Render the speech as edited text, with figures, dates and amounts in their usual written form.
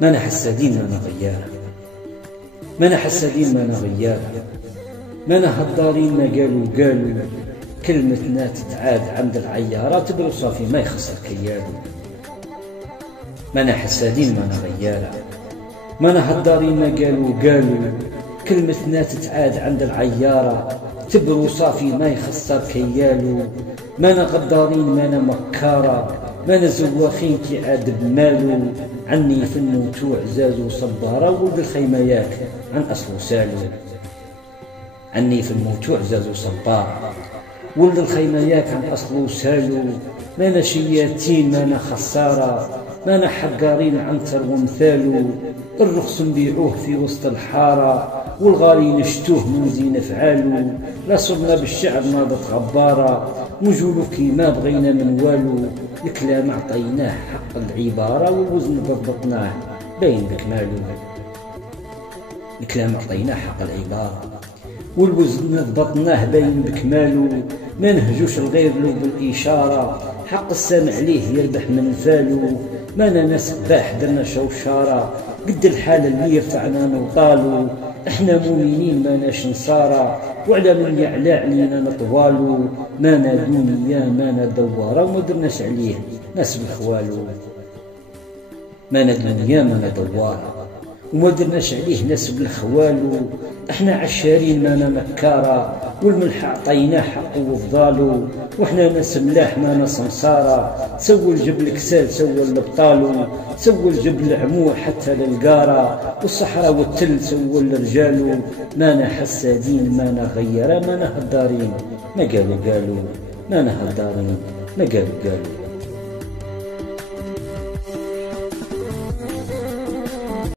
ما أنا حسادين ما أنا غيارة، ما أنا حسادين ما أنا غيارة، ما أنا هضارين ما قالوا كلمتنا تتعاد عند العيارة تبرو صافي ما يخسر كيالو. ما أنا حسادين ما أنا غيارة، ما أنا هضارين ما قالوا كلمتنا تتعاد عند العيارة تبرو صافي ما يخسر كيالو. ما أنا غدارين ما أنا مكارة، ما أنا زواخين كي عاد بمالو. عني في الموتوع زازو صبارة ولد الخيمة ياك عن أصلو سالو. عني في الموتوع زازو صبارة ولد الخيمة ياك عن أصلو سالو. ما أنا شياتين ما أنا خسارة، ما أنا حقارين عنتر ومثالو. الرخص نبيعوه في وسط الحارة والغالي نشتوه من زين فعالو. لا صرنا بالشعب ناضت غبارة ونجولو كيما بغينا من والو. الكلام عطيناه حق العبارة والوزن ضبطناه باين بكمالو. الكلام عطيناه حق العبارة والوزن ضبطناه باين بكمالو. ما نهجوش الغير لو بالإشارة حق السامع ليه يربح من فالو. ما أنا ناس باح درنا شوشارة قد الحالة اللي يرفعنا نوطالو. احنا مؤمنين ما ناش نصارى وعلى من يعلى علينا نطوالو. ما نا دنيا ما نا دوارة وما درناش عليه ناس بالخوالو. ما نا دنيا ما نا دوارة وما درناش عليه ناس بالخوالو. احنا عشارين ما نا مكارة والملح عطيناه حقه وفضالو. وحنا ناس ملاح ما نا سمسارة سووا الجبل كسال سووا الابطالو. سووا الجبل عمو حتى للقارة والصحراء والتل سووا الرجالو. ما نا حسادين ما نا غيرة، ما نا هدارين ما قالوا ما نا هدارين ما قالوا